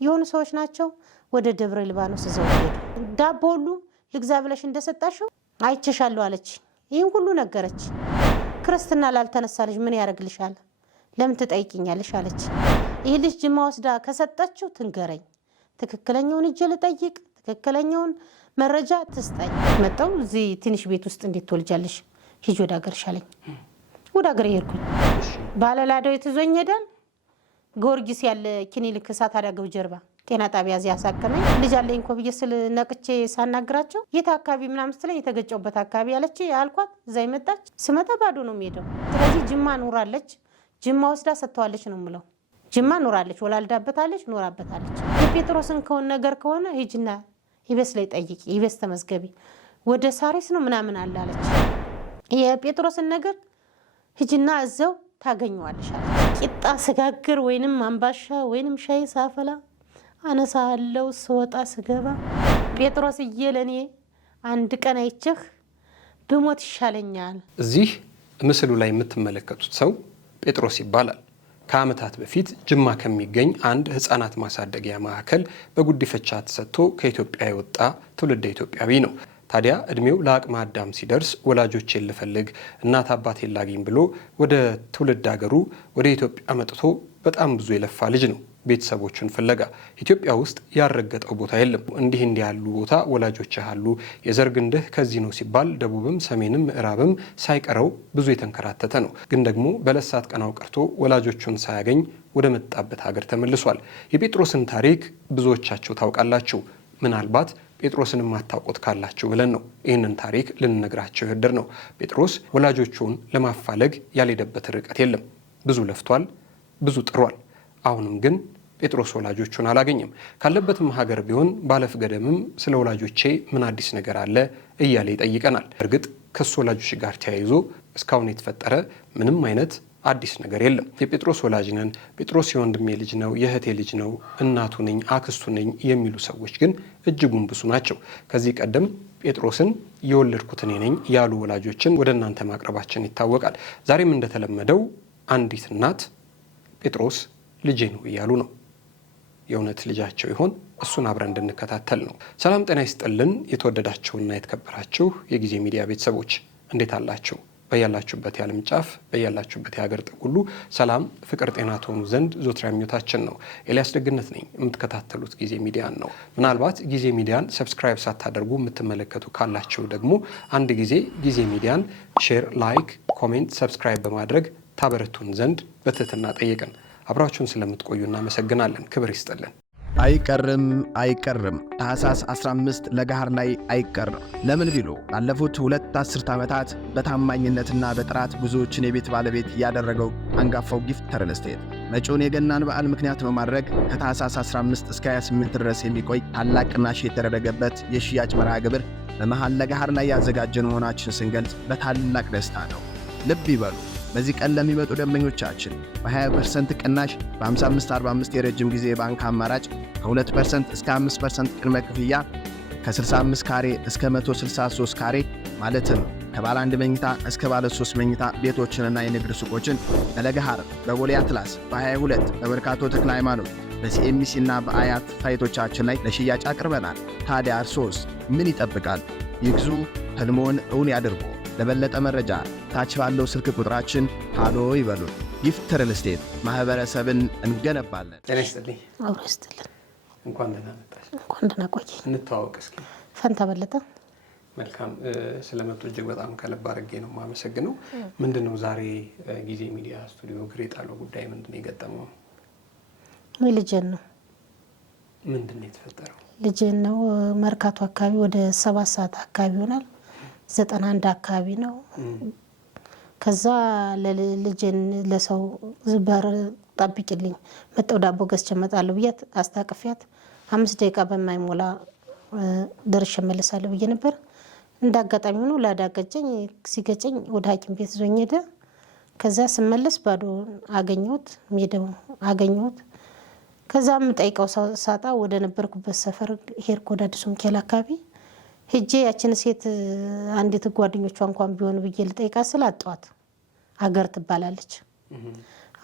የሆኑ ሰዎች ናቸው ወደ ደብረ ሊባኖስ ዘው ሄዱ ዳቦ ሁሉ ልግዛ ብለሽ እንደሰጣሽው አይቸሻለሁ አለች ይሄን ሁሉ ነገረች ክርስትና ላልተነሳ ልጅ ምን ያረግልሻል ለምን ትጠይቂኛለሽ አለች ይሄ ልጅ ጅማ ወስዳ ከሰጣችሁ ትንገረኝ ትክክለኛውን እጄ ልጠይቅ ትክክለኛውን መረጃ ትስጠኝ መጣው እዚህ ትንሽ ቤት ውስጥ እንዴት ትወልጃለሽ ሂጅ ወደ ሀገርሽ አለኝ ወደ ሀገር ሄድኩኝ ባለላዳው የተዞኝ ሄዳል ጎርጊስ ያለ ክሊኒክ ሳት አዳገው ጀርባ ጤና ጣቢያ እዚያ ያሳከመኝ ልጅ አለኝ እኮ ብዬ ስለ ነቅቼ ሳናግራቸው የት አካባቢ ምናምን ስለኝ የተገጨውበት አካባቢ ያለች አልኳት እዛይ መጣች ስመጣ ባዶ ነው የሚሄደው ስለዚህ ጅማ ኑራለች ጅማ ወስዳ ሰጥተዋለች ነው የምለው ጅማ ኑራለች ወላልዳበታለች ኑራበታለች የጴጥሮስን ከሆነ ነገር ከሆነ ሂጅና ይበስ ላይ ጠይቂ ይበስ ተመዝገቢ ወደ ሳሪስ ነው ምናምን አላለች የጴጥሮስን ነገር ሂጅና እዛው ታገኙዋለሽ አለች ቂጣ ስጋግር ወይንም አምባሻ ወይንም ሻይ ሳፈላ አነሳለው ስወጣ ስገባ ጴጥሮስ እየለኔ አንድ ቀን አይቼህ ብሞት ይሻለኛል እዚህ ምስሉ ላይ የምትመለከቱት ሰው ጴጥሮስ ይባላል ከዓመታት በፊት ጅማ ከሚገኝ አንድ ህፃናት ማሳደጊያ ማዕከል በጉዲፈቻ ተሰጥቶ ከኢትዮጵያ የወጣ ትውልደ ኢትዮጵያዊ ነው ታዲያ እድሜው ለአቅመ አዳም ሲደርስ ወላጆቼን ልፈልግ እናት አባቴን ላግኝ ብሎ ወደ ትውልድ ሀገሩ ወደ ኢትዮጵያ መጥቶ በጣም ብዙ የለፋ ልጅ ነው ቤተሰቦቹን ፍለጋ ኢትዮጵያ ውስጥ ያረገጠው ቦታ የለም እንዲህ ያሉ ቦታ ወላጆች ያሉ የዘር ግንድህ ከዚህ ነው ሲባል ደቡብም ሰሜንም ምዕራብም ሳይቀረው ብዙ የተንከራተተ ነው ግን ደግሞ በለሳት ቀናው ቀርቶ ወላጆቹን ሳያገኝ ወደ መጣበት ሀገር ተመልሷል የጴጥሮስን ታሪክ ብዙዎቻችሁ ታውቃላችሁ ምናልባት ጴጥሮስን ማታውቁት ካላችሁ ብለን ነው ይህንን ታሪክ ልንነግራችሁ ይወደር ነው ጴጥሮስ ወላጆቹን ለማፋለግ ያልሄደበት ርቀት የለም ብዙ ለፍቷል ብዙ ጥሯል አሁንም ግን ጴጥሮስ ወላጆቹን አላገኘም ካለበትም ሀገር ቢሆን ባለፍ ገደምም ስለ ወላጆቼ ምን አዲስ ነገር አለ እያለ ይጠይቀናል እርግጥ ከሱ ወላጆች ጋር ተያይዞ እስካሁን የተፈጠረ ምንም አይነት አዲስ ነገር የለም የጴጥሮስ ወላጅ ነን ጴጥሮስ የወንድሜ ልጅ ነው የእህቴ ልጅ ነው እናቱ ነኝ አክስቱ ነኝ የሚሉ ሰዎች ግን እጅጉን ብዙ ናቸው ከዚህ ቀደም ጴጥሮስን የወለድኩት እኔ ነኝ ያሉ ወላጆችን ወደ እናንተ ማቅረባችን ይታወቃል ዛሬም እንደተለመደው አንዲት እናት ጴጥሮስ ልጄ ነው እያሉ ነው የእውነት ልጃቸው ይሆን እሱን አብረን እንድንከታተል ነው ሰላም ጤና ይስጥልን የተወደዳችሁና የተከበራችሁ የጊዜ ሚዲያ ቤተሰቦች እንዴት አላችሁ በያላችሁበት የዓለም ጫፍ በያላችሁበት የሀገር ጥግ ሁሉ ሰላም ፍቅር ጤና ትሆኑ ዘንድ ዘወትር ምኞታችን ነው ኤልያስ ደግነት ነኝ የምትከታተሉት ጊዜ ሚዲያን ነው ምናልባት ጊዜ ሚዲያን ሰብስክራይብ ሳታደርጉ የምትመለከቱ ካላችሁ ደግሞ አንድ ጊዜ ሚዲያን ሼር ላይክ ኮሜንት ሰብስክራይብ በማድረግ ታበረቱን ዘንድ በትህትና ጠይቀን አብራችሁን ስለምትቆዩ እናመሰግናለን ክብር ይስጥልን አይቀርም ታህሳስ 15 ለጋር ላይ አይቀርም ለምን ቢሉ ባለፉት 2 አስርት ዓመታት በታማኝነትና በጥራት ብዙዎችን የቤት ባለቤት ያደረገው አንጋፋው ጊፍት ሪል ስቴት መጪውን የገናን በዓል ምክንያት በማድረግ ከታህሳስ 15 እስከ 28 ድረስ የሚቆይ ታላቅ ቅናሽ የተደረገበት የሽያጭ መርሃ ግብር በመሃል ለጋር ላይ ያዘጋጀን መሆናችን ስንገልጽ በታላቅ ደስታ ነው ልብ ይበሉ በዚህ ቀን ለሚመጡ ደንበኞቻችን በ20% ቅናሽ በ5545 የረጅም ጊዜ ባንክ አማራጭ ከ2% እስከ 5% ቅድመ ክፍያ ከ65 ካሬ እስከ 163 ካሬ ማለትም ከባለ 1 መኝታ እስከ ባለ 3 መኝታ ቤቶችንና የንግድ ሱቆችን በለገሃር በቦሌ አትላስ በ22 በመርካቶ ተክለ ሃይማኖት በሲኤምሲ እና በአያት ሳይቶቻችን ላይ ለሽያጭ አቅርበናል ታዲያ እርሶስ ምን ይጠብቃል ይግዙ ህልሞን እውን ያድርጉ ለበለጠ መረጃ ታች ባለው ስልክ ቁጥራችን ሃሎ ይበሉ ጊፍት ሪል ስቴት ማህበረሰብን እንገነባለን ጤና ይስጥልኝ አብሮ ይስጥልን እንኳን ደህና መጣሽ እንኳን ደህና ቆይ እንተዋወቅ እስኪ ፈንታ በለጠ መልካም ስለመጡ እጅግ በጣም ከልብ አድርጌ ነው የማመሰግነው ምንድነው ዛሬ ጊዜ ሚዲያ ስቱዲዮ ግሬጣለው ጉዳይ ምንድነው የገጠመው ልጄን ነው ምንድነው የተፈጠረው ልጄን ነው መርካቶ አካባቢ ወደ 7 ሰዓት አካባቢ ይሆናል 91 አካባቢ ነው ከዛ ለልጄን ለሰው ዝባር ጠብቂልኝ መጣው ዳቦ ገዝቼ መጣለሁ ብያት አስታቅፊያት 5 ደቂቃ በማይሞላ ደርሼ መለሳለሁ ብዬ ነበር እንዳጋጣሚ ሆኖ ላዳገጨኝ ሲገጨኝ ወደ ሐኪም ቤት ዞኝ ሄደ ከዛ ስመለስ ባዶ አገኘሁት ሜዳው አገኘሁት ከዛም ጠይቀው ሳጣ ወደ ነበርኩበት ሰፈር ሄድኩ ወደ አዲሱ ሚካኤል አካባቢ ሄጄ ያችን ሴት አንዲት ጓደኞቿ እንኳን ቢሆን ብዬ ልጠይቃት ስላጣዋት አገር ትባላለች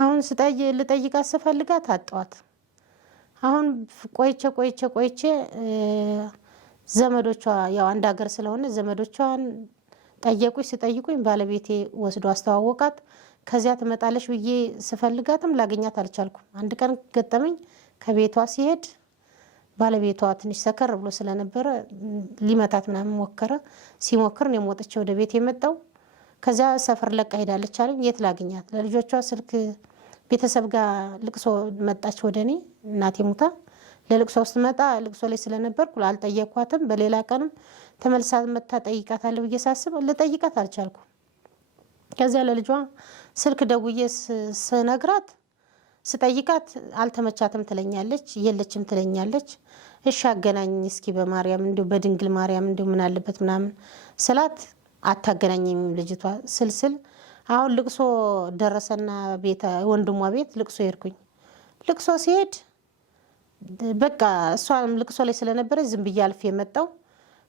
አሁን ልጠይቃት ስፈልጋት አጣዋት አሁን ቆይቼ ዘመዶቿ ያው አንድ ሀገር ስለሆነ ዘመዶቿን ሲጠይቁኝ ባለቤቴ ወስዶ አስተዋወቃት። ከዚያ ትመጣለሽ ብዬ ስፈልጋትም ላገኛት አልቻልኩም። አንድ ቀን ገጠመኝ። ከቤቷ ሲሄድ ባለቤቷ ትንሽ ሰከር ብሎ ስለነበረ ሊመታት ምናምን ሞከረ። ሲሞክር እኔም ወጥቼ ወደ ቤት የመጣው። ከዚያ ሰፈር ለቃ ሄዳለች አለኝ። የት ላገኛት? ለልጆቿ ስልክ ቤተሰብ ጋር ልቅሶ መጣች ወደኔ። እናቴ ሙታ ለልቅሶ ውስጥ መጣ። ልቅሶ ላይ ስለነበርኩ አልጠየኳትም። በሌላ ቀንም ተመልሳ መታ ጠይቃታለሁ ብዬ ሳስብ ልጠይቃት አልቻልኩም። ከዚያ ለልጇ ስልክ ደውዬ ስነግራት ስጠይቃት አልተመቻትም ትለኛለች፣ የለችም ትለኛለች። እሺ አገናኝ እስኪ በማርያም እንዲሁ በድንግል ማርያም እንዲሁ ምን አለበት ምናምን ስላት አታገናኝም ልጅቷ ስልስል። አሁን ልቅሶ ደረሰና ወንድሟ ቤት ልቅሶ ሄድኩኝ። ልቅሶ ሲሄድ በቃ እሷም ልቅሶ ላይ ስለነበረች ዝም ብዬ አልፌ የመጣው።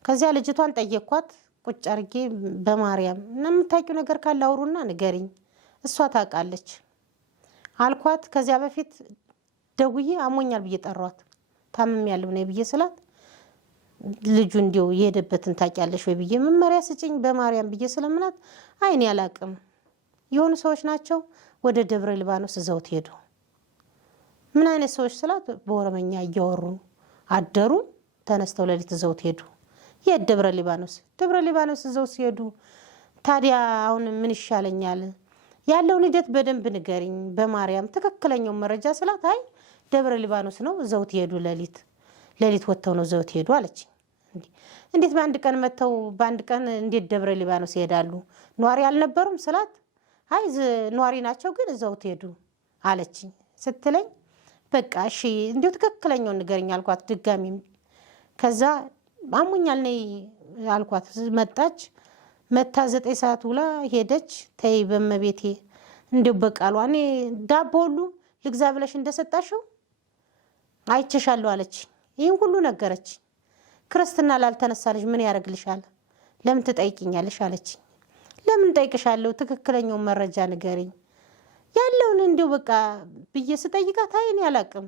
ከዚያ ልጅቷን ጠየኳት ቁጭ አርጌ በማርያም እና የምታውቂው ነገር ካለ አውሩና ንገሪኝ፣ እሷ ታውቃለች አልኳት። ከዚያ በፊት ደውዬ አሞኛል ብዬ ጠሯት። ታምም ያለው ነው ብዬ ስላት ልጁ እንዲው የሄደበትን ታውቂያለሽ ወይ ብዬ መመሪያ ስጭኝ በማርያም ብዬ ስለምናት አይኔ አላቅም የሆኑ ሰዎች ናቸው ወደ ደብረ ሊባኖስ ዘውት ሄዱ። ምን አይነት ሰዎች ስላት በኦሮመኛ እያወሩ አደሩ። ተነስተው ለሊት ዘውት ሄዱ። የደብረ ሊባኖስ ዘውት ሲሄዱ ታዲያ አሁን ምን ይሻለኛል? ያለውን ሂደት በደንብ ንገሪኝ በማርያም ትክክለኛው መረጃ ስላት አይ ደብረ ሊባኖስ ነው ዘውት ሄዱ፣ ለሊት ወጥተው ነው ዘውት ሄዱ አለች። እንዴት በአንድ ቀን መተው በአንድ ቀን እንዴት ደብረ ሊባኖስ ይሄዳሉ? ኗሪ አልነበሩም ስላት አይ ኗሪ ናቸው ግን ዘውት ሄዱ አለች ስትለኝ በቃ እሺ እንዴው ትክክለኛው ንገሪኝ አልኳት ድጋሚ። ከዛ አሞኛል ነይ አልኳት። መጣች። መታ 9 ሰዓት ውላ ሄደች። ተይ በመቤቴ እንዴው በቃሏ እኔ ዳቦ ሁሉ ልግዛ ብለሽ እንደሰጣሽው አይቸሻለሁ አለች። ይሄን ሁሉ ነገረች። ክርስትና ላልተነሳልሽ ምን ያረግልሻል? ለምን ትጠይቂኛለሽ አለች። ለምን ጠይቅሻለሁ? ትክክለኛው መረጃ ንገሪኝ ያለውን እንዴው በቃ ብዬ ስጠይቃት አይ እኔ አላቅም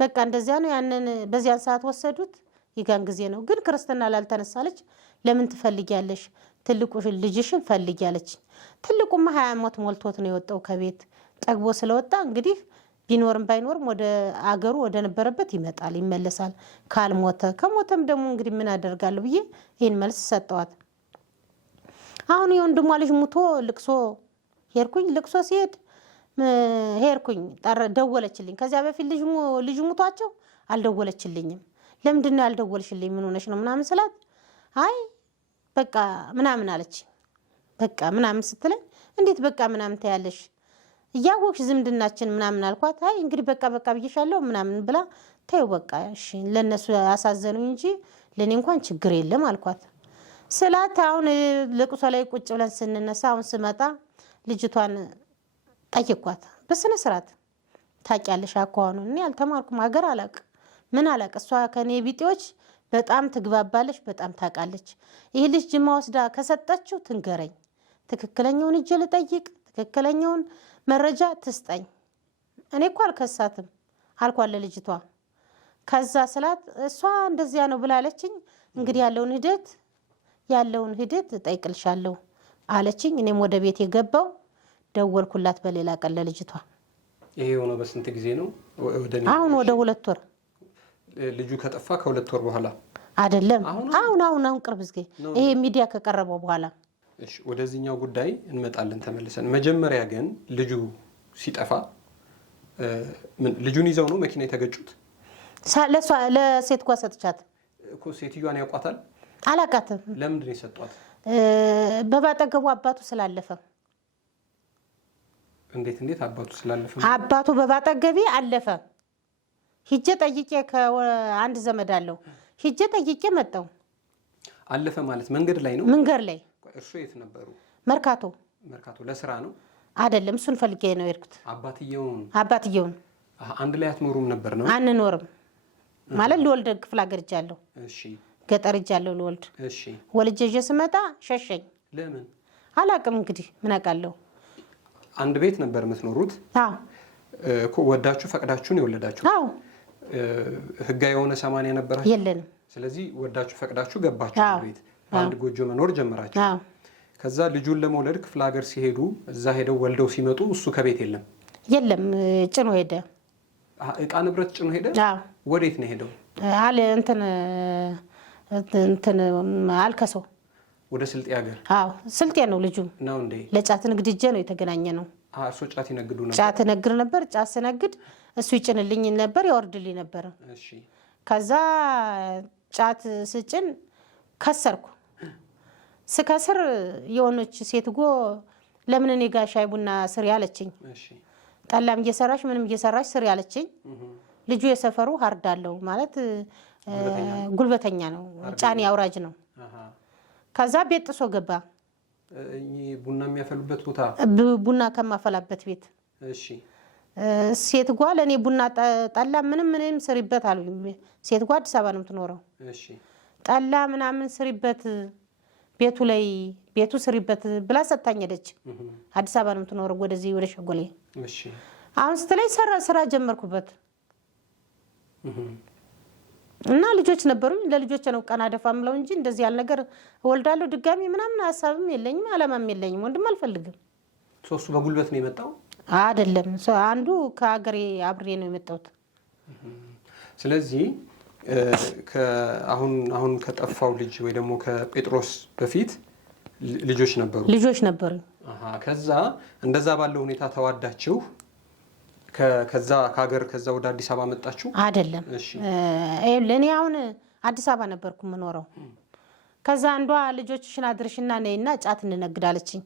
በቃ እንደዚያ ነው። ያንን በዚያን ሰዓት ወሰዱት። ይጋን ጊዜ ነው ግን ክርስትና ላልተነሳለች ለምን ትፈልጊያለሽ? ትልቁ ልጅሽን ፈልጊያለች። ትልቁማ 20 ዓመት ሞልቶት ነው የወጣው ከቤት ጠግቦ ስለወጣ እንግዲህ ቢኖርም ባይኖርም ወደ አገሩ ወደ ነበረበት ይመለሳል ካልሞተ። ከሞተም ደግሞ እንግዲህ ምን አደርጋለሁ ብዬ ይሄን መልስ ሰጠዋት። አሁን የወንድሟ ልጅ ሙቶ ልቅሶ ሄድኩኝ። ልቅሶ ሲሄድ ሄድኩኝ ደወለችልኝ። ከዚያ በፊት ልጅ ሙቷቸው አልደወለችልኝም። ለምንድነው ያልደወልሽልኝ? ምን ሆነሽ ነው ምናምን ስላት አይ በቃ ምናምን አለች። በቃ ምናምን ስትለኝ እንዴት በቃ ምናምን ታያለሽ? እያወቅሽ ዝምድናችን ምናምን አልኳት። አይ እንግዲህ በቃ ብዬሻለሁ ምናምን ብላ ተይው በቃ እሺ ለነሱ ያሳዘኑኝ እንጂ ለኔ እንኳን ችግር የለም አልኳት ስላት አሁን ልቅሶ ላይ ቁጭ ብለን ስንነሳ አሁን ስመጣ ልጅቷን ጠይቋት በስነ ስርዓት ታውቂያለሽ አኳኑ እኔ አልተማርኩም ሀገር አላቅ ምን አላቅ። እሷ ከኔ ቢጤዎች በጣም ትግባባለች፣ በጣም ታውቃለች። ይሄ ልጅ ጅማ ወስዳ ከሰጠችው ትንገረኝ፣ ትክክለኛውን እጄ ልጠይቅ፣ ትክክለኛውን መረጃ ትስጠኝ። እኔ እኮ አልከሳትም አልኳት ለልጅቷ። ከዛ ስላት እሷ እንደዚያ ነው ብላለችኝ። እንግዲህ ያለውን ሂደት ጠይቅልሻለሁ አለችኝ። እኔም ወደ ቤት የገባው ደወልኩላት በሌላ ቀን ለልጅቷ። ይሄ ሆኖ በስንት ጊዜ ነው? አሁን ወደ 2 ወር። ልጁ ከጠፋ ከ2 ወር በኋላ አይደለም፣ አሁን ቅርብ ጊዜ ይሄ ሚዲያ ከቀረበው በኋላ። እሺ ወደዚህኛው ጉዳይ እንመጣለን ተመልሰን። መጀመሪያ ግን ልጁ ሲጠፋ ልጁን ይዘው ነው መኪና የተገጩት? ለሴት ጓ ሰጥቻት እኮ። ሴትዮዋን ያውቋታል? አላውቃትም። ለምንድን ነው የሰጧት? በባጠገቡ አባቱ ስላለፈ። እንዴት አባቱ ስላለፈ? አባቱ በባጠገቤ አለፈ። ሂጄ ጠይቄ ከአንድ ዘመድ አለው ሂጄ ጠይቄ መጣው። አለፈ ማለት መንገድ ላይ ነው? መንገድ ላይ። እርሱ የት ነበሩ? መርካቶ። ለስራ ነው? አይደለም፣ እሱን ፈልጌ ነው የሄድኩት። አባትየውን አንድ ላይ አትኖሩም ነበር ነው? አንኖርም ማለት ልወልድ ክፍለ ሀገር ሄጃለሁ። እሺ ገጠር ሄጃለሁ ልወልድ። እሺ ወልጄ ስመጣ ሸሸኝ። ለምን? አላውቅም እንግዲህ ምን አውቃለሁ። አንድ ቤት ነበር የምትኖሩት? አዎ። ወዳችሁ ፈቅዳችሁ ነው የወለዳችሁ? አዎ። ህጋዊ የሆነ 80 ነበራችሁ? የለንም። ስለዚህ ወዳችሁ ፈቅዳችሁ ገባችሁ ቤት በአንድ ጎጆ መኖር ጀመራችሁ። ከዛ ልጁን ለመውለድ ክፍለ ሀገር ሲሄዱ እዛ ሄደው ወልደው ሲመጡ እሱ ከቤት የለም ጭኖ ሄደ። እቃ ንብረት ጭኖ ሄደ። ወዴት ነው ሄደው? አለ እንትን አልከሰው ወደ ስልጤ ሀገር። ስልጤ ነው ልጁ ነው እንዴ? ለጫት ንግድ እጄ ነው የተገናኘ ነው። እርሶ ጫት ይነግዱ ነበር? ጫት ነግድ ነበር። ጫት ስነግድ እሱ ይጭንልኝ ነበር፣ ያወርድልኝ ነበር። እሺ። ከዛ ጫት ስጭን ከሰርኩ። ስከስር የሆነች ሴትጎ ለምን እኔ ጋር ሻይ ቡና ስሪ አለችኝ። ጠላም እየሰራሽ ምንም እየሰራሽ ስሪ አለችኝ። ልጁ የሰፈሩ ሀርዳለው ማለት ጉልበተኛ ነው፣ ጫኔ አውራጅ ነው። ከዛ ቤት ጥሶ ገባ። ቡና የሚያፈሉበት ቦታ ቡና ከማፈላበት ቤት። እሺ። ሴትጓ ለእኔ ቡና ጠላ ምንም ስሪበት አሉኝ። ሴትጓ አዲስ አበባ ነው የምትኖረው። እሺ። ጠላ ምናምን ስሪበት ቤቱ ስሪበት ብላ ሰጥታኝ ሄደች። አዲስ አበባ ነው የምትኖረው፣ ወደዚህ ወደ ሸጎሌ። እሺ። አሁን ስትለኝ ስራ ጀመርኩበት እና ልጆች ነበሩኝ። ለልጆች ነው ቀና ደፋ ምለው እንጂ እንደዚህ ያለ ነገር እወልዳለሁ ድጋሚ ምናምን ሀሳብም የለኝም፣ አላማም የለኝም። ወንድም አልፈልግም። ሶስቱ በጉልበት ነው የመጣው አይደለም። አንዱ ከሀገሬ አብሬ ነው የመጣሁት። ስለዚህ አሁን ከጠፋው ልጅ ወይ ደግሞ ከጴጥሮስ በፊት ልጆች ነበሩ። ከዛ እንደዛ ባለው ሁኔታ ተዋዳችሁ ከዛ ወደ አዲስ አበባ መጣችሁ? አይደለም። እኔ አሁን አዲስ አበባ ነበርኩ የምኖረው። ከዛ አንዷ ልጆችሽን አድርሽና ነይና ጫት እንነግዳለችኝ።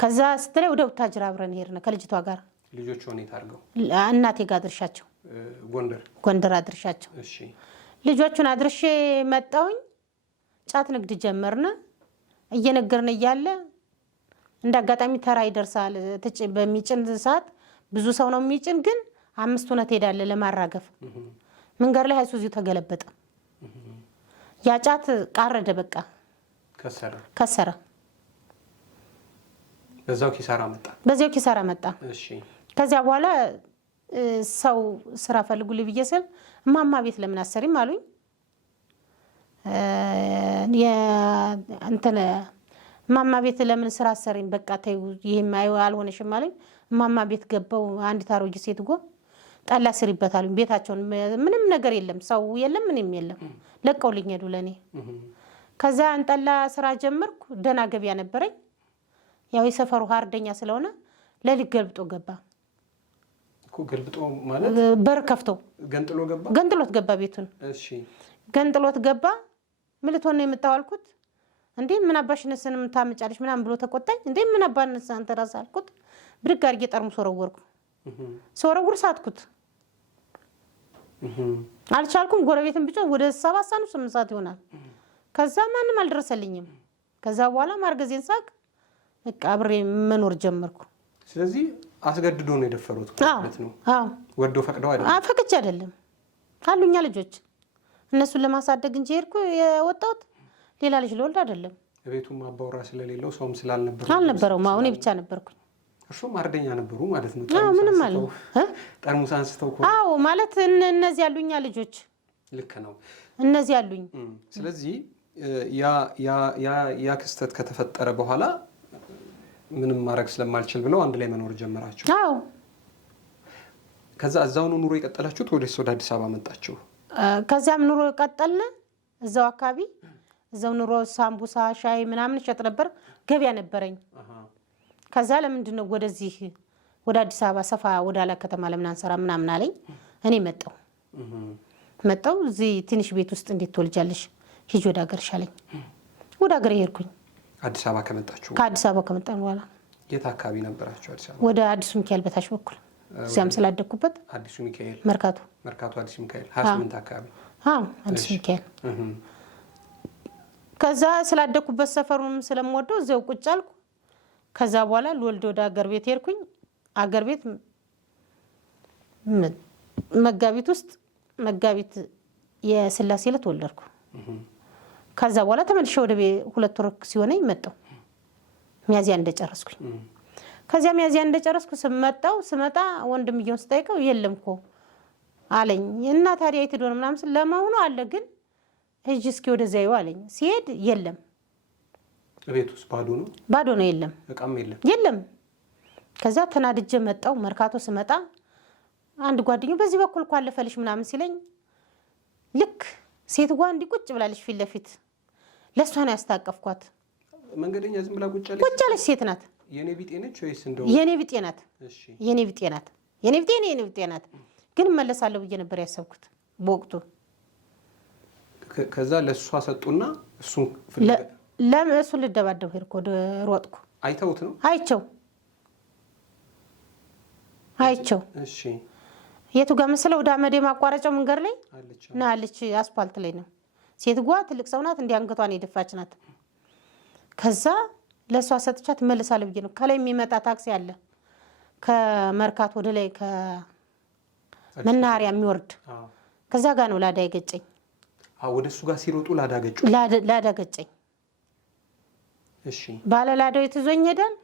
ከዛ ስትለኝ ወደ ቡታጅራ አብረን ሄድን ከልጅቷ ጋር። ልጆች ሆኔት አድርገው እናቴ ጋር አድርሻቸው ጎንደር አድርሻቸው። ልጆቹን አድርሼ መጣሁኝ። ጫት ንግድ ጀመርን። እየነገርን እያለ እንደ አጋጣሚ ተራ ይደርሳል። በሚጭን ሰዓት ብዙ ሰው ነው የሚጭን፣ ግን 5 ሆነ ትሄዳለህ ለማራገፍ። መንገድ ላይ አይሱዚው ተገለበጠ። ያ ጫት ቃረደ፣ በቃ ከሰረ። በዛው ኪሳራ መጣ። ከዚያ በኋላ ሰው ስራ ፈልጉልኝ ብዬ ስል እማማ ቤት ለምን አሰሪም አሉኝ። እማማ ቤት ለምን ስራ አሰሪም፣ በቃ ተይው ይሄም አልሆነሽም አሉኝ። እማማ ቤት ገባው። አንዲት አሮጊት ሴትጎ ጠላ ስሪበት አሉኝ። ቤታቸውን ምንም ነገር የለም፣ ሰው የለም፣ ምንም የለም። ለቀውልኝ ሄዱ ለኔ። ከዛ አንጠላ ስራ ጀመርኩ። ደህና ገበያ ነበረኝ። ያው የሰፈሩ ሀርደኛ ስለሆነ ለሊት ገልብጦ ገባ። ገልብጦ ማለት በር ከፍቶ ገንጥሎት ገባ ቤቱን። ገንጥሎት ገባ። ምልቶን ነው የመጣው አልኩት። እንዴ ምን አባሽነስን የምታመጫለሽ ምናምን ብሎ ተቆጣኝ። እንዴ ምን አባነስ አንተ ራስህ አልኩት። ብድግ አድርጌ ጠርሙስ ወረወርኩ። ስወረውር ሳትኩት አልቻልኩም። ጎረቤትን ብቻ ወደ 7 ሰዓት 8 ሰዓት ይሆናል። ከዛ ማንም አልደረሰልኝም። ከዛ በኋላ ማርገዜን ሳቅ በቃ አብሬ መኖር ጀመርኩ። ስለዚህ አስገድዶ ነው የደፈሩት ማለት ነው? ወዶ ፈቅደው አይደለም? ፈቅጄ አይደለም። አሉኛ ልጆች፣ እነሱን ለማሳደግ እንጂ ሄድኩ የወጣሁት ሌላ ልጅ ለወልድ አይደለም። ቤቱም አባወራ ስለሌለው ሰውም አልነበረውም። አሁን ብቻ ነበርኩኝ። እርሱም አርደኛ ነበሩ ማለት ነው? ምንም አለ ጠርሙስ አንስተው ማለት እነዚህ ያሉኛ ልጆች። ልክ ነው፣ እነዚህ ያሉኝ። ስለዚህ ያ ክስተት ከተፈጠረ በኋላ ምንም ማድረግ ስለማልችል ብለው አንድ ላይ መኖር ጀመራችሁ? ከዛ እዛው ነው ኑሮ የቀጠላችሁት ወደ አዲስ አበባ መጣችሁ? ከዚያም ኑሮ ቀጠልን እዛው አካባቢ። እዛው ኑሮ ሳምቡሳ፣ ሻይ ምናምን ሸጥ ነበር። ገበያ ነበረኝ። ከዛ ለምንድን ነው ወደዚህ ወደ አዲስ አበባ ሰፋ ወደ አላ ከተማ ለምን አንሰራ ምናምን አለኝ። እኔ መጣሁ። እዚህ ትንሽ ቤት ውስጥ እንዴት ትወልጃለሽ? ሂጂ ወደ ሀገርሽ አለኝ። ወደ ሀገር ሄድኩኝ። አዲስ አበባ ከመጣችሁ? ከአዲስ አበባ ከመጣን በኋላ። የት አካባቢ ነበራችሁ አዲስ አበባ? ወደ አዲሱ ሚካኤል በታች በኩል፣ እዚያም ስላደኩበት። አዲሱ ሚካኤል መርካቶ አዲሱ ሚካኤል 28 አካባቢ። አዲሱ ሚካኤል። ከዛ ስላደኩበት ሰፈሩን ስለምወደው እዚያው ቁጭ አልኩ። ከዛ በኋላ ልወልድ ወደ አገር ቤት ሄድኩኝ። አገር ቤት መጋቢት የስላሴ ዕለት ወለድኩ። ከዛ በኋላ ተመልሼ ወደ 2 ወር ሲሆነኝ መጣሁ። ሚያዚያ እንደጨረስኩኝ። ከዚያ ሚያዚያ እንደጨረስኩ ስመጣ ወንድምየውን ስጠይቀው የለም እኮ አለኝ። እና ታዲያ የት ሄዶ ነው ምናምን ስል ለመሆኑ አለ ግን ሂጂ እስኪ ወደዚያ ይው አለኝ። ሲሄድ የለም። ቤት ውስጥ ባዶ ነው? ባዶ ነው፣ የለም፣ እቃም የለም። ከዛ ተናድጄ መጣሁ። መርካቶ ስመጣ አንድ ጓደኛው በዚህ በኩል እኮ አለፈልሽ ምናምን ሲለኝ ልክ ሴትዋ እንዲህ ቁጭ ብላለች ፊት ለፊት ለእሷ ነው ያስታቀፍኳት። መንገደኛ ዝም ብላ ቁጭ አለች ሴት ናት። የኔ ቢጤ ነች ወይስ እንደው? የኔ ቢጤ ናት። የኔ ቢጤ ናት። የኔ ቢጤ ናት። ግን መለሳለሁ ብዬ ነበር ያሰብኩት በወቅቱ። ከዛ ለእሷ ሰጡና እሱን ልደባደብ ሄድኩ። ወደ ሮጥኩ። አይተውት ነው? አይቸው። እሺ የቱ ጋር መስለው ወደ አመዴ ማቋረጫው መንገድ ላይ አለች። አስፋልት ላይ ነው። ሴትዋ ትልቅ ሰው ናት። አንገቷን የደፋች ናት። ከዛ ለእሷ ሰጥቻት እመልሳለሁ ብዬ ነው። ከላይ የሚመጣ ታክሲ አለ ከመርካቶ ወደ ላይ ከመናኸሪያ የሚወርድ ከዛ ጋር ነው ላዳ የገጨኝ። ወደ እሱ ጋር ሲሮጡ ላዳ ገጨኝ። እሺ ባለ ላዳው ይዞኝ ሄዳል።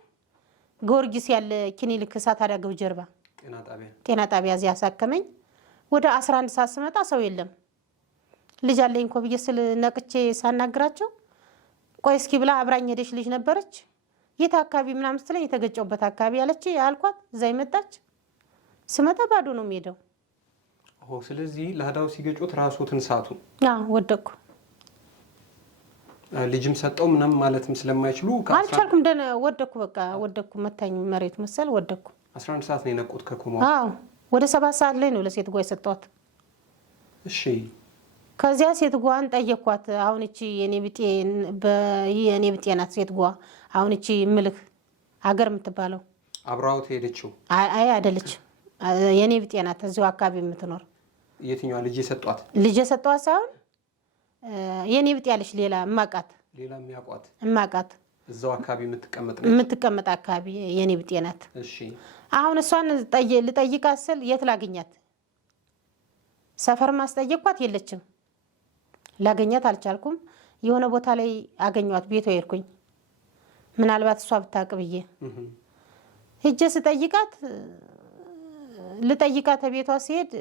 ጊዮርጊስ ያለ ክሊኒክ እሳት አደጋው ጀርባ ጤና ጣቢያ እዚያ አሳከመኝ። ወደ 11 ሰዓት ስመጣ ሰው የለም። ልጅ አለኝ እኮ ብዬ ስል ነቅቼ ሳናግራቸው ቆይ እስኪ ብላ አብራኝ ሄደች ልጅ ነበረች። የት አካባቢ ምናምን ስትለኝ የተገጨውበት አካባቢ አለች። አልኳት። እዛ ይመጣች ስመጣ ባዶ ነው የሚሄደው። ስለዚህ ላዳው ሲገጩት ራስዎትን ሳቱ? ወደኩ። ልጅም ሰጠው ምንም ማለትም ስለማይችሉ አልቻልኩም። ወደኩ። በቃ ወደኩ። መታኝ መሬት መሰል ወደኩ። 11 ሰዓት ነው የነቁት ከኮማ? ወደ 7 ሰዓት ላይ ነው ለሴትጓ የሰጠኋት። እሺ ከዚያ ሴትጓን ጠየኳት። አሁን እቺ የኔ ቢጤ ናት ሴትጓ። አሁን እቺ ምልክ ሀገር የምትባለው አብራውት ሄደችው? አይ አይደለች፣ የኔ ቢጤ ናት እዚሁ አካባቢ የምትኖር። የትኛዋ ልጅ የሰጧት? ልጅ የሰጧት ሳይሆን የኔ ቢጤ ያለች ሌላ እማቃት እማቃት እዛው አካባቢ የምትቀመጥ አካባቢ የኔ ቢጤ ናት። እሺ አሁን እሷን ልጠይቃት ስል የት ላገኛት? ሰፈር ማስጠየቅኳት የለችም። ላገኛት አልቻልኩም። የሆነ ቦታ ላይ አገኘኋት። ቤቷ ሄድኩኝ ምናልባት እሷ ብታውቅ ብዬ ሂጄ ልጠይቃት ቤቷ ሲሄድ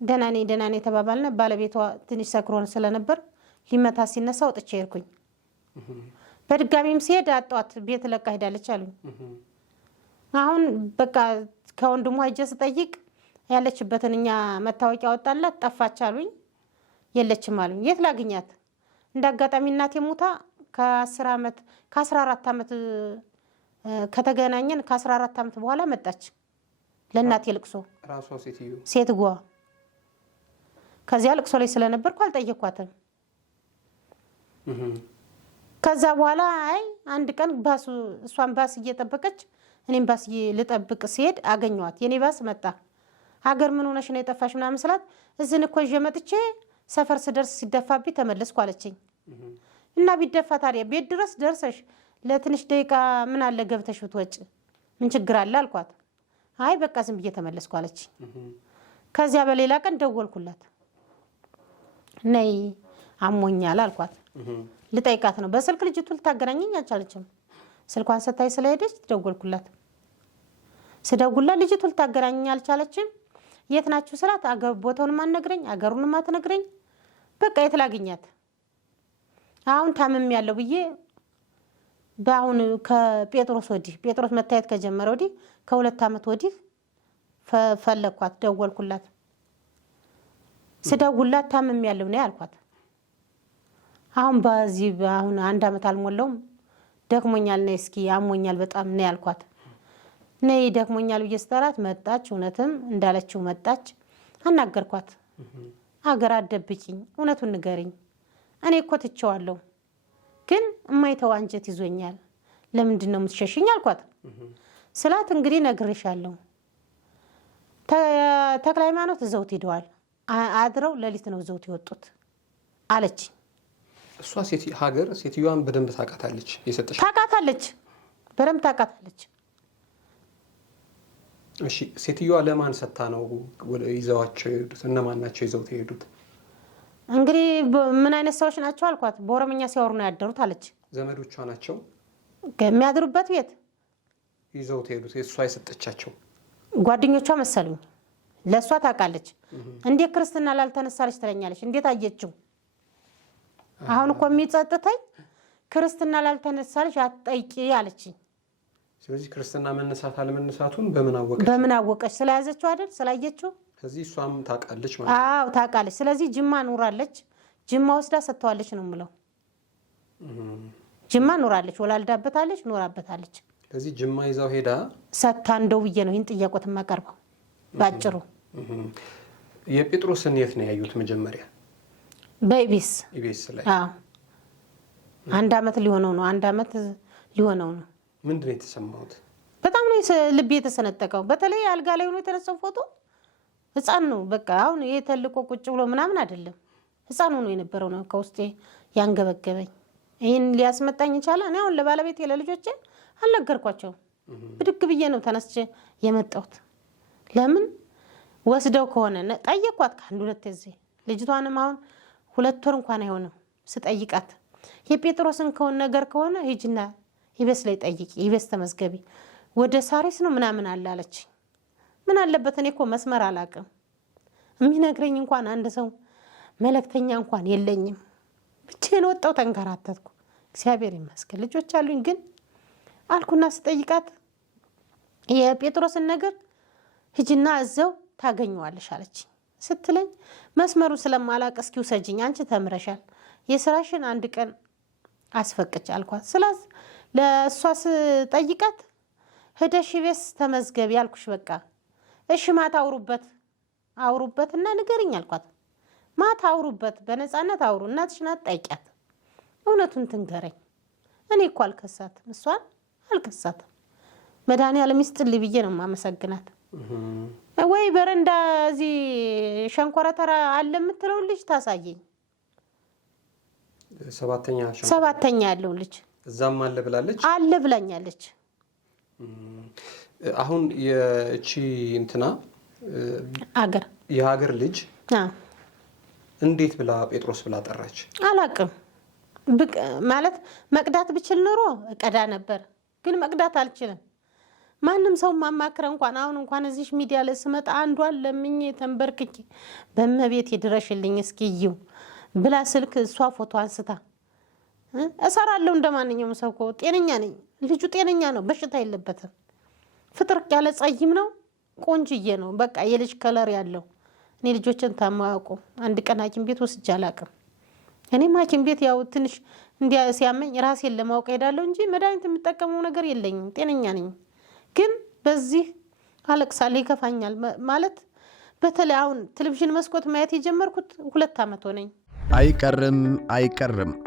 ደህና ነኝ ተባባልን። ባለቤቷ ትንሽ ሰክሮን ስለነበር ሊመታ ሲነሳ ወጥቼ ሄድኩኝ። በድጋሚም ሲሄድ አጣኋት። ቤት ለቃ ሄዳለች አሉኝ። አሁን በቃ ከወንድሟ ሂጄ ስጠይቅ ያለችበትን እኛ መታወቂያ ወጣላት ጠፋች አሉኝ። የለችም አሉኝ። የት ላግኛት? እንዳጋጣሚ እናቴ ሞታ ከ14 ዓመት ከተገናኘን ከ14 ዓመት በኋላ መጣች ለእናቴ ልቅሶ። ራሷ ሴትጓ ከዚያ ልቅሶ ላይ ስለነበርኩ አልጠየኳትም። ከዛ በኋላ አንድ ቀን እሷን ባስ እየጠበቀች እኔም ባስ ልጠብቅ ሲሄድ አገኘኋት። የኔ ባስ መጣ። ሀገር ምን ሆነሽ ነው የጠፋሽ ምናምን ስላት እዝን እኮ ይዤ መጥቼ ሰፈር ስደርስ ሲደፋብኝ ተመለስኩ አለችኝ። እና ቢደፋ ታዲያ ቤት ድረስ ደርሰሽ ለትንሽ ደቂቃ ምን አለ ገብተሽ ብትወጪ ምን ችግር አለ አልኳት። አይ በቃ ዝም ብዬ ተመለስኩ አለችኝ። ከዚያ በሌላ ቀን ደወልኩላት። ነይ አሞኛል አልኳት። ልጠይቃት ነው በስልክ ልጅቱ ልታገናኘኝ አልቻለችም። ስልኳን ሰታይ ስለሄደች ደወልኩላት። ስደውልላት ልጅቱ ልታገናኘኝ አልቻለችም። የት ናችሁ ስላት ቦታውን ማትነግረኝ አገሩን ማትነግረኝ በቃ የት ላግኛት? አሁን ታምም ያለው ብዬ በአሁን ከጴጥሮስ ወዲህ ጴጥሮስ መታየት ከጀመረ ወዲህ ከ2 ዓመት ወዲህ ፈለኳት። ደወልኩላት። ስደውልላት ታምም ያለው ነው ያልኳት። አሁን አሁን 1 ዓመት አልሞላውም ደክሞኛል ነይ እስኪ አሞኛል በጣም ነው ያልኳት። ነይ ደክሞኛል ብዬ ስጠራት መጣች። እውነትም እንዳለችው መጣች። አናገርኳት። አገር አትደብቂኝ፣ እውነቱን ንገሪኝ። እኔ እኮ ትቼዋለሁ ግን እማይተው አንጀት ይዞኛል። ለምንድን ነው የምትሸሽኝ አልኳት። ስላት እንግዲህ ነግሬሻለሁ ተክለ ሃይማኖት እዘውት ሄደዋል። አድረው ሌሊት ነው እዘውት የወጡት አለች። እሷ ሴትዮዋን በደንብ ታውቃታለች። የሰጠሽ ታውቃታለች፣ በደንብ ታውቃታለች። እሺ ሴትዮዋ ለማን ሰጥታ ነው ይዘዋቸው የሄዱት? እነማን ናቸው ይዘውት የሄዱት? እንግዲህ ምን አይነት ሰዎች ናቸው አልኳት። በኦሮምኛ ሲያወሩ ነው ያደሩት አለች። ዘመዶቿ ናቸው ከሚያድሩበት ቤት ይዘውት የሄዱት? እሷ የሰጠቻቸው ጓደኞቿ መሰሉኝ። ለሷ ታውቃለች። እንዴት ክርስትና ላልተነሳለች ትለኛለች? እንዴት አየችው? አሁን እኮ የሚጸጥተኝ ክርስትና ላልተነሳለች አትጠይቂ አለችኝ። ስለዚህ ክርስትና መነሳት አለመነሳቱን በምን አወቀች? በምን አወቀች? ስለያዘችው አይደል? ስላየችው። ስለዚህ እሷም ታውቃለች ማለት ነው። አዎ ታውቃለች። ስለዚህ ጅማ ኑራለች። ጅማ ወስዳ ሰጥተዋለች ነው የምለው። ጅማ ኑራለች፣ ወላልዳበታለች፣ ኑራበታለች። ስለዚህ ጅማ ይዛው ሄዳ ሰጥታ እንደው ብዬ ነው ይህን ጥያቄት የማቀርበው ባጭሩ። የጴጥሮስን የት ነው ያዩት መጀመሪያ? በኢቢኤስ ላይ። አዎ 1 ዓመት ሊሆነው ነው። 1 ዓመት ሊሆነው ነው። ምንድን ነው የተሰማሁት? በጣም ነው ልቤ የተሰነጠቀው። በተለይ አልጋ ላይ ሆኖ የተነሳው ፎቶ ህፃን ነው። በቃ አሁን ይሄ ተልቆ ቁጭ ብሎ ምናምን አይደለም፣ ህፃን ሆኖ የነበረው ነው ከውስጤ ያንገበገበኝ። ይህን ሊያስመጣኝ ይቻላል። እኔ አሁን ለባለቤቴ ለልጆቼ አልነገርኳቸውም። ብድግ ብዬ ነው ተነስቼ የመጣሁት። ለምን ወስደው ከሆነ ጠየኳት ከአንድ 2 ጊዜ። ልጅቷንም አሁን 2 ወር እንኳን አይሆንም ስጠይቃት የጴጥሮስን ከሆነ ነገር ከሆነ ሂጂና ኢቢኤስ ላይ ጠይቂ፣ ኢቢኤስ ተመዝገቢ፣ ወደ ሳሪስ ነው ምናምን አላለች። ምን አለበት? እኔ እኮ መስመር አላውቅም። የሚነግረኝ እንኳን አንድ ሰው መልእክተኛ እንኳን የለኝም። ብቻዬን ወጣሁ፣ ተንከራተትኩ። እግዚአብሔር ይመስገን ልጆች አሉኝ። ግን አልኩና ስጠይቃት የጴጥሮስን ነገር ሂጂና እዛው ታገኘዋለሽ አለች። ስትለኝ መስመሩ ስለማላውቅ እስኪ ውሰጂኝ፣ አንቺ ተምረሻል፣ የስራሽን 1 ቀን አስፈቅጭ አልኳት። ስለዚህ ለእሷ ስጠይቃት ሄደሽ ኢቢኤስ ተመዝገቢ ያልኩሽ፣ በቃ እሺ ማታ አውሩበትና ንገሪኝ አልኳት። ማታ አውሩበት፣ በነፃነት አውሩ፣ እናትሽ ናት ጠይቂያት፣ እውነቱን ትንገረኝ። እኔ እኮ አልከሳትም፣ እሷን አልከሳትም። መድኃኒዓለም ይስጥልኝ ብዬ ነው የማመሰግናት። ወይ በረንዳ እዚህ ሸንኮረተራ አለ የምትለው ልጅ ታሳየኝ። 7ኛ ያለው ልጅ እዛም አለ ብላለች። አለ ብላኛለች። አሁን የእቺ እንትና የሀገር ልጅ እንዴት ብላ ጴጥሮስ ብላ ጠራች? አላቅም። ማለት መቅዳት ብችል ኖሮ እቀዳ ነበር፣ ግን መቅዳት አልችልም። ማንም ሰው ማማክረ አሁን እንኳን እዚህ ሚዲያ ላይ ስመጣ አንዷን ለምኜ ተንበርክኬ በመቤት ይድረሽልኝ እስኪዩ ብላ ስልክ እሷ ፎቶ አንስታ እሰራለሁ። እንደማንኛውም ሰው እኮ ጤነኛ ነኝ። ልጁ ጤነኛ ነው፣ በሽታ የለበትም። ፍጥርቅ ያለ ጸይም ነው፣ ቆንጅዬ ነው። በቃ የልጅ ከለር ያለው። እኔ ልጆችን ታማውቁ 1 ቀን ሐኪም ቤት ወስጄ አላውቅም። እኔም ሐኪም ቤት ያው ትንሽ እንዲያ ሲያመኝ ራሴን ለማወቅ ሄዳለሁ እንጂ መድኃኒት የምጠቀመው ነገር የለኝም። ጤነኛ ነኝ። ግን በዚህ አለቅሳለሁ፣ ይከፋኛል። ማለት በተለይ አሁን ቴሌቪዥን መስኮት ማየት የጀመርኩት 2 ዓመት ሆነኝ። አይቀርም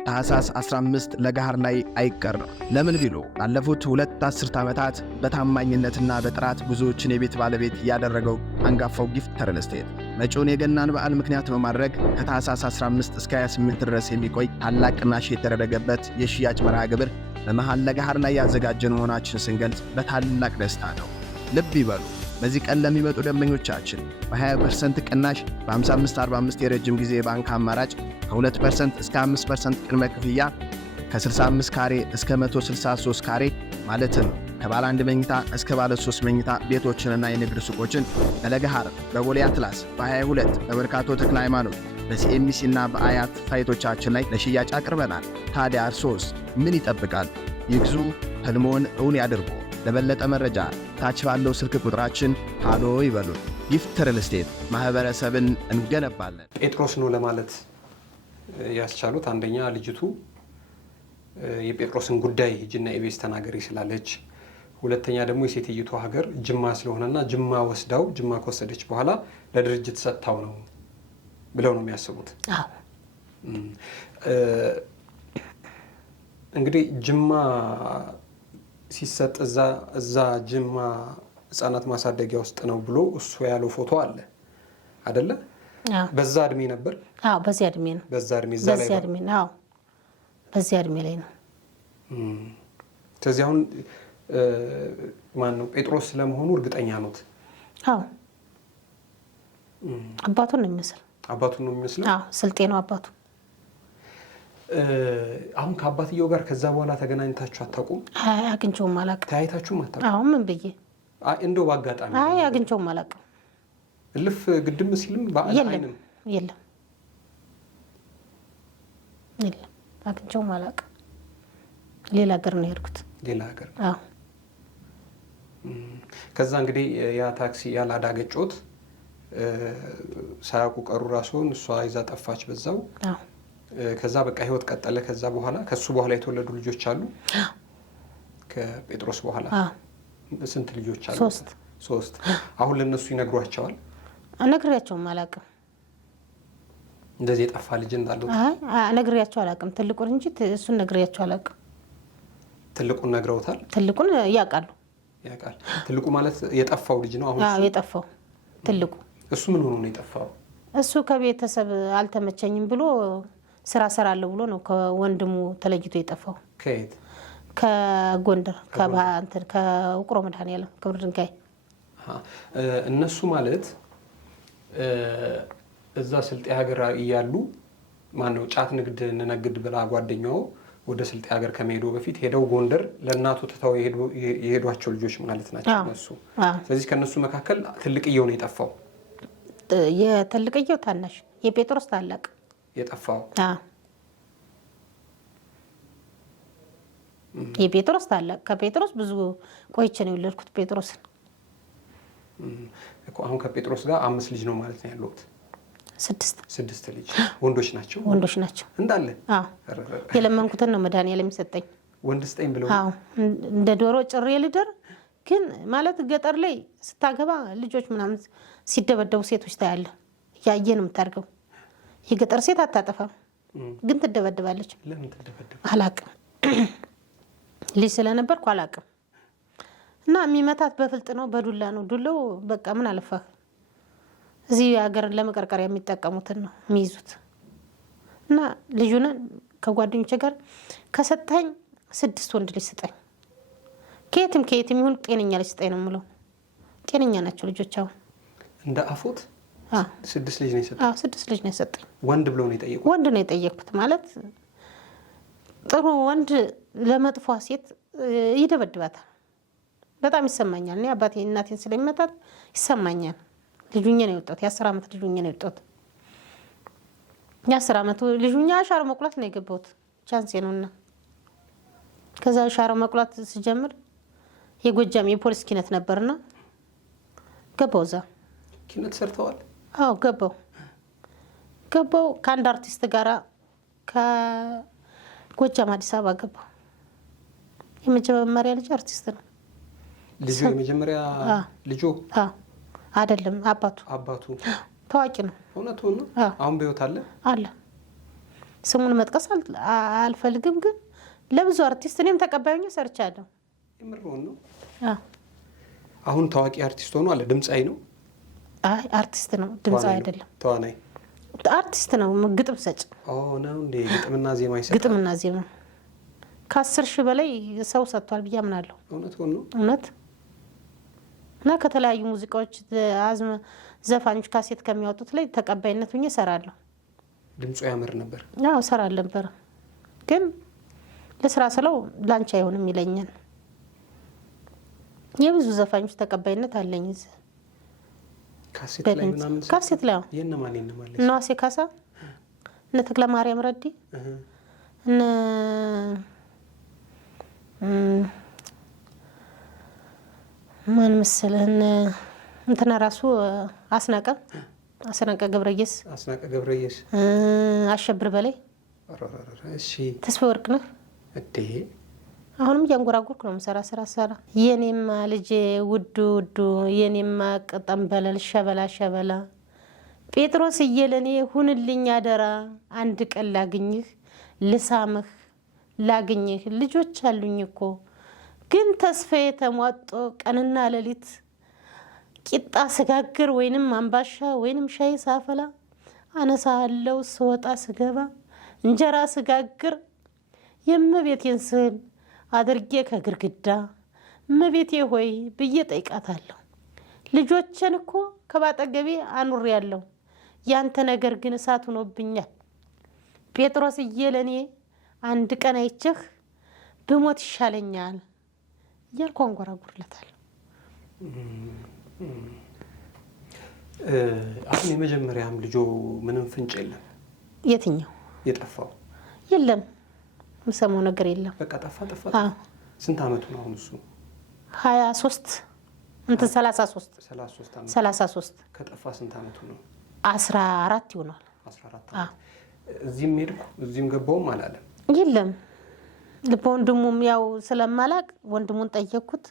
ታህሳስ 15 ለገሃር ላይ አይቀርም። ለምን ቢሉ ላለፉት 2 አስርት ዓመታት በታማኝነትና በጥራት ብዙዎችን የቤት ባለቤት ያደረገው አንጋፋው ጊፍት ሪል ስቴት መጪውን የገናን በዓል ምክንያት በማድረግ ከታህሳስ 15 እስከ 28 ድረስ የሚቆይ ታላቅ ቅናሽ የተደረገበት የሽያጭ መርሃ ግብር በመሃል ለገሃር ላይ ያዘጋጀን መሆናችን ስንገልጽ በታላቅ ደስታ ነው። ልብ ይበሉ። በዚህ ቀን ለሚመጡ ደንበኞቻችን በ20% ቅናሽ በ55/45 የረጅም ጊዜ የባንክ አማራጭ ከ2% እስከ 5% ቅድመ ክፍያ ከ65 ካሬ እስከ 163 ካሬ ማለትም ከባለ 1 መኝታ እስከ ባለ 3 መኝታ ቤቶችንና የንግድ ሱቆችን በለገሃር፣ በቦሌ አትላስ፣ በ22 በመርካቶ ተክለ ሃይማኖት፣ በሲኤምሲ እና በአያት ሳይቶቻችን ላይ ለሽያጭ አቅርበናል። ታዲያ እርሶስ ምን ይጠብቃል? ይግዙ፣ ህልሞን እውን ያድርጉ። ለበለጠ መረጃ ታች ባለው ስልክ ቁጥራችን ሃሎ ይበሉ። ጊፍት ሪል ስቴት ማህበረሰብን እንገነባለን። ጴጥሮስ ነው ለማለት ያስቻሉት አንደኛ ልጅቱ የጴጥሮስን ጉዳይ ሂጂና ኢቢኤስ ተናገሪ ስላለች፣ ሁለተኛ ደግሞ የሴትይቱ ሀገር ጅማ ስለሆነና ጅማ ወስዳው ጅማ ከወሰደች በኋላ ለድርጅት ሰጥታው ነው ብለው ነው የሚያስቡት። እንግዲህ ጅማ ሲሰጥ እዛ ጅማ ህፃናት ማሳደጊያ ውስጥ ነው ብሎ እሱ ያለው ፎቶ አለ አይደለ? በዛ እድሜ ነበር። አዎ በዚያ እድሜ ነው። በዚያ እድሜ ነው። በዚያ እድሜ ላይ ነው። ስለዚህ አሁን ማን ነው ጴጥሮስ ስለመሆኑ እርግጠኛ ኖት? አዎ አባቱን ነው የሚመስለው። አባቱን ነው የሚመስለው? አዎ ስልጤ ነው አባቱ። አሁን ከአባትየው ጋር ከዛ በኋላ ተገናኝታችሁ አታውቁም? አይ አግኝቼውም አላውቅም። ተያይታችሁም አታውቁም? አዎ ምን ብዬ እንደው ባጋጣሚ? አይ አግኝቼውም አላውቅም። እልፍ ግድም ሲልም በአይንም የለም አግኝቼውም አላውቅም። ሌላ ሀገር ነው የሄድኩት። ሌላ ሀገር? አዎ። ከዛ እንግዲህ ያ ታክሲ ያላዳገጮት ሳያውቁ ቀሩ ራስዎን፣ እሷ ይዛ ጠፋች በዛው። አዎ። ከዛ በቃ ህይወት ቀጠለ። ከዛ በኋላ ከሱ በኋላ የተወለዱ ልጆች አሉ? ከጴጥሮስ በኋላ? አዎ። ስንት ልጆች አሉ? 3። አሁን ለነሱ ይነግሯቸዋል? ነግሬያቸውም አላውቅም። እንደዚህ የጠፋ ልጅ እንዳለው? አይ ነግሬያቸው አላውቅም። ትልቁን እንጂ እሱን ነግሬያቸው አላውቅም። ትልቁን ነግረውታል? ትልቁን ያውቃሉ። ያውቃል። ትልቁ ማለት የጠፋው ልጅ ነው? አሁን አዎ የጠፋው ትልቁ። እሱ ምን ሆኖ ነው የጠፋው? እሱ ከቤተሰብ አልተመቸኝም ብሎ ስራ ሰራለሁ ብሎ ነው ከወንድሙ ተለይቶ የጠፋው። ከየት? ከጎንደር ከውቅሮ መድኃኔዓለም ክብር ድንጋይ። እነሱ ማለት እዛ ስልጤ ሀገር እያሉ ማነው ጫት ንግድ እንነግድ ብላ ጓደኛው ወደ ስልጤ ሀገር ከመሄዱ በፊት ሄደው ጎንደር ለእናቱ ትተው የሄዷቸው ልጆች ማለት ናቸው እነሱ። ስለዚህ ከእነሱ መካከል ትልቅየው ነው የጠፋው? የትልቅየው ታናሽ የጴጥሮስ ታላቅ የጠፋው? የጴጥሮስ ታላቅ። ከጴጥሮስ ብዙ ቆይቼ ነው የወለድኩት ጴጥሮስን። አሁን ከጴጥሮስ ጋር 5 ልጅ ነው ማለት ነው ያሉት? 6 ልጅ። ወንዶች ናቸው? ወንዶች ናቸው እንዳለ። የለመንኩትን ነው መድኃኔዓለም የሚሰጠኝ። ወንድ ስጠኝ ብለው? እንደ ዶሮ ጭሬ ልደር። ግን ማለት ገጠር ላይ ስታገባ ልጆች ምናምን ሲደበደቡ ሴቶች ታያለ። ያየ ነው የምታደርገው። የገጠር ሴት አታጠፋም፣ ግን ትደበደባለች። ለምን ትደበደብ? አላቅም። ልጅ ስለነበርኩ አላቅም። እና የሚመታት በፍልጥ ነው፣ በዱላ ነው። ዱላው በቃ ምን አለፋህ እዚህ ሀገርን ለመቀርቀሪያ የሚጠቀሙትን ነው የሚይዙት። እና ልጁን ከጓደኞቼ ጋር ከሰጣኝ 6 ወንድ ልጅ ስጠኝ፣ ከየትም ይሁን ጤነኛ ልጅ ስጠኝ ነው የምለው። ጤነኛ ናቸው ልጆች። አሁን እንደ አፎት 6 ልጅ ነው የሰጠኝ? 6 ልጅ ነው የሰጠኝ። ወንድ ብለው ነው የጠየቁት? ወንድ ነው የጠየቁት። ማለት ጥሩ ወንድ ለመጥፏ ሴት ይደበድባታል። በጣም ይሰማኛል። እኔ አባቴ እናቴን ስለሚመታት ይሰማኛል። ልጁኛ ነው የወጣሁት። የ10 ዓመት ልጁኛ ነው የወጣሁት። የ10 ዓመቱ ልጁኛ ሻሮ መቁላት ነው የገባሁት። ቻንሴ ነውና ከዛ ሻሮ መቁላት ሲጀምር የጎጃም የፖሊስ ኪነት ነበርና ገባው። እዛ ኪነት ሰርተዋል? አዎ ገባው ከአንድ አርቲስት ጋራ ከጎጃም አዲስ አበባ ገባው። የመጀመሪያ ልጅ አርቲስት ነው ልጁ። የመጀመሪያ ልጁ አይደለም አባቱ ታዋቂ ነው። እውነቱን ነው? አሁን በህይወት አለ? ስሙን መጥቀስ አልፈልግም፣ ግን ለብዙ አርቲስት እኔም ተቀባዩኝ ሰርቻለሁ። የምርውን ነው? አሁን ታዋቂ አርቲስት ሆኖ አለ? ድምጻዊ ነው? አይ አርቲስት ነው፣ ድምጻዊ አይደለም። ተዋናይ? አርቲስት ነው፣ ግጥም ሰጭ ነው እንዴ? ግጥምና ዜማ ይሰጣል? ግጥምና ዜማ ከ10 ሺህ በላይ ሰው ሰጥቷል ብዬ አምናለሁ። እውነቱን ነው? እውነት። እና ከተለያዩ ሙዚቃዎች ዘፋኞች ካሴት ከሚያወጡት ላይ ተቀባይነት ሆኜ እሰራለሁ። ድምፁ ያምር ነበር? አዎ እሰራለሁ ነበር፣ ግን ለስራ ስለው ላንቺ አይሆንም ይለኛል። የብዙ ዘፋኞች ተቀባይነት አለኝ። ካሴት ላይ ምናምን? ካሴት ላይ የነማን እነ ዋሴ ካሳ፣ እነ ተክለ ማርያም ረዲ፣ እነ ማን መሰለህ እንትና ራሱ አስናቀ ገብረየስ፣ አሸብር በላይ፣ ተስፋ ወርቅ ነህ እዴ። አሁንም እያንጎራጎርኩ ነው የምሰራ ስራ። የኔማ ልጄ ውዱ የኔማ ቀጠንበለል ሸበላ ጴጥሮስ እየለኔ ሁንልኝ አደራ፣ አንድ ቀን ላግኝህ ልሳምህ ላግኝህ። ልጆች አሉኝ እኮ ግን ተስፋዬ ተሟጦ ቀንና ሌሊት ቂጣ ስጋግር ወይንም አምባሻ ወይንም ሻይ ሳፈላ አነሳለው ስወጣ ስገባ እንጀራ ስጋግር የእመቤቴን ስዕል አድርጌ ከግርግዳ እመቤቴ ሆይ ብዬ ጠይቃታለሁ። ልጆችን እኮ ከባጠገቤ አኑሬያለሁ፣ ያንተ ነገር ግን እሳት ሆኖብኛል። ጴጥሮስዬ ለኔ አንድ ቀን አይቼህ ብሞት ይሻለኛል እያልኩ አንጎራጉርለታለሁ። አሁን የመጀመሪያም ልጆ ምንም ፍንጭ የለም? የትኛው የጠፋው? የለም፣ የምሰማው ነገር የለም። በቃ ጠፋ። ስንት አመቱ ነው አሁን እሱ? 23 እንትን 33 ከጠፋ ስንት አመቱ ነው? 14 ይሆናል። 14 አመት። እዚህም ሄድኩ እዚህም ገባውም አላለም? የለም። ወንድሙም ያው ስለማላቅ ወንድሙን ጠየቅኩት።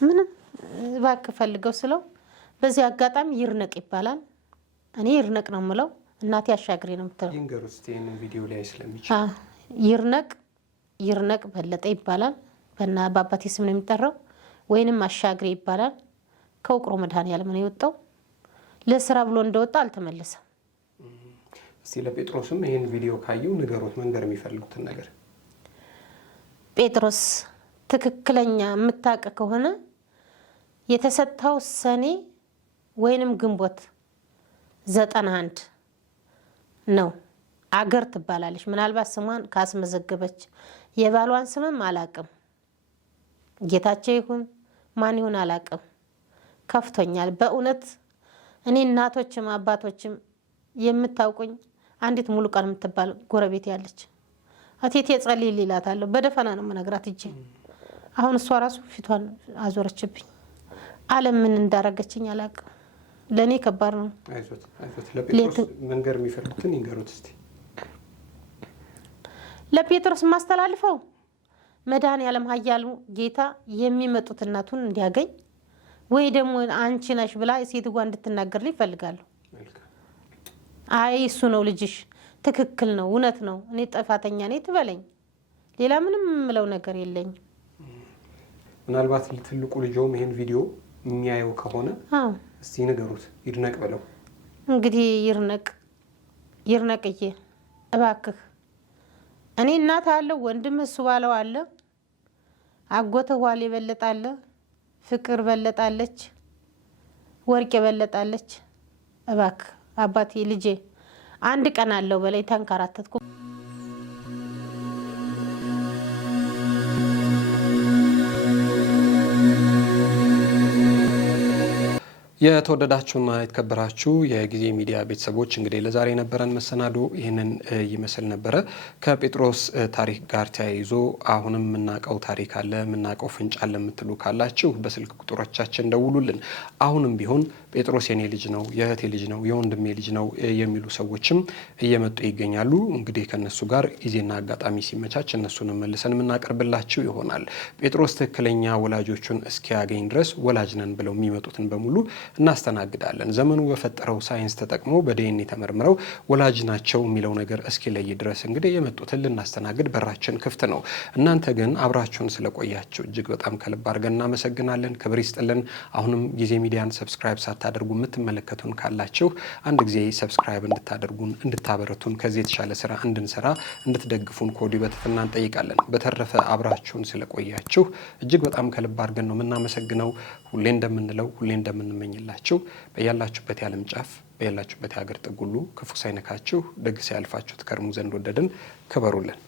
ምንም እባክህ ፈልገው ስለው በዚህ አጋጣሚ ይርነቅ ይባላል። እኔ ይርነቅ ነው የምለው፣ እናቴ አሻግሬ ነው የምትለው። ይንገሩ እስቲ ይሄንን ቪዲዮ ላይ ስለሚችል። ይርነቅ በለጠ ይባላል። በአባቴ ስም ነው የሚጠራው። ወይንም አሻግሬ ይባላል። ከውቅሮ መድኃኔዓለም ነው የወጣው። ለስራ ብሎ እንደወጣ አልተመለሰም። እስቲ ለጴጥሮስም ይሄን ቪዲዮ ካየው ንገሩት፣ መንገር የሚፈልጉትን ነገር። ጴጥሮስ ትክክለኛ የምታውቅ ከሆነ የተሰጣው ሰኔ ወይንም ግንቦት 91 ነው። አገር ትባላለች። ምናልባት ስሟን ካስመዘገበች የባሏን ስምም አላቅም። ጌታቸው ይሁን ማን ይሁን አላቅም። ከፍቶኛል በእውነት። እኔ እናቶችም አባቶችም የምታውቁኝ አንዲት ሙሉ ቀን የምትባል ጎረቤት ያለች አቴቴ ጸልይ ይላታለሁ። በደፈና ነው መነግራት እጄ። አሁን እሷ ራሱ ፊቷን አዞረችብኝ። ዓለም ምን እንዳረገችኝ አላቅም። ለእኔ ከባድ ነው። አይዞት ለጴጥሮስ መንገር የሚፈልጉትን ይንገሩት እስቲ። ለጴጥሮስ የማስተላልፈው መድኃኔዓለም ኃያሉ ጌታ የሚመጡት እናቱን እንዲያገኝ ወይ ደግሞ አንቺ ነሽ ብላ ሴትዋ እንድትናገር ይፈልጋለሁ። አይ እሱ ነው ልጅሽ፣ ትክክል ነው፣ እውነት ነው፣ እኔ ጥፋተኛ ነኝ ትበለኝ። ሌላ ምንም የምለው ነገር የለኝም። ምናልባት ትልቁ ልጆም ይሄን ቪዲዮ የሚያየው ከሆነ እስቲ ንገሩት፣ ይድነቅ ብለው። እንግዲህ ይርነቅዬ እባክህ፣ እኔ እናት አለው፣ ወንድም እሱ ባለው አለ፣ አጎትህ ዋሌ በለጣለ፣ ፍቅር በለጣለች፣ ወርቅ በለጣለች። እባክህ አባቴ ልጄ አንድ ቀን አለው በላይ ተንከራተትኩ። የተወደዳችሁና የተከበራችሁ የጊዜ ሚዲያ ቤተሰቦች እንግዲህ ለዛሬ የነበረን መሰናዶ ይህንን ይመስል ነበረ። ከጴጥሮስ ታሪክ ጋር ተያይዞ አሁንም የምናውቀው ታሪክ አለ፣ የምናውቀው ፍንጭ አለ የምትሉ ካላችሁ በስልክ ቁጥሮቻችን ደውሉልን። አሁንም ቢሆን ጴጥሮስ የኔ ልጅ ነው፣ የእህቴ ልጅ ነው፣ የወንድሜ ልጅ ነው የሚሉ ሰዎችም እየመጡ ይገኛሉ። እንግዲህ ከነሱ ጋር ጊዜና አጋጣሚ ሲመቻች እነሱንም መልሰን የምናቀርብላችሁ ይሆናል። ጴጥሮስ ትክክለኛ ወላጆቹን እስኪያገኝ ድረስ ወላጅ ነን ብለው የሚመጡትን በሙሉ እናስተናግዳለን። ዘመኑ በፈጠረው ሳይንስ ተጠቅሞ በዲኤንኤ ተመርምረው ወላጅ ናቸው የሚለው ነገር እስኪለይ ድረስ እንግዲህ የመጡትን ልናስተናግድ በራችን ክፍት ነው። እናንተ ግን አብራችሁን ስለቆያችሁ እጅግ በጣም ከልብ አድርገን እናመሰግናለን። ክብር ይስጥልን። አሁንም ጊዜ ሚዲያን ሰብስክራይብ ሳታደርጉ የምትመለከቱን ካላችሁ አንድ ጊዜ ሰብስክራይብ እንድታደርጉን፣ እንድታበረቱን፣ ከዚህ የተሻለ ስራ እንድንሰራ እንድትደግፉን ከወዲሁ በትህትና እንጠይቃለን። በተረፈ አብራችሁን ስለቆያችሁ እጅግ በጣም ከልብ አድርገን ነው የምናመሰግነው። ሁሌ እንደምንለው ሁሌ እንደምንመኝላችሁ በያላችሁበት የዓለም ጫፍ በያላችሁበት የሀገር ጥግ ሁሉ ክፉ ሳይነካችሁ ደግ ሳያልፋችሁ ትከርሙ ዘንድ ወደድን። ክበሩልን።